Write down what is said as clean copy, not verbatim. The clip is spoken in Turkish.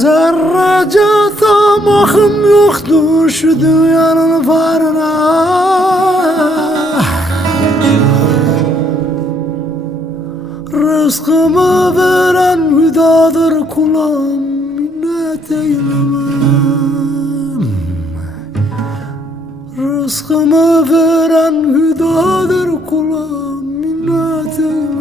Zerrece tamahım yoktu şu dünyanın varına. Rızkımı veren hüdadır kulağım, minnet eylemem. Rızkımı veren hüdadır kulağım, minnet eylemem.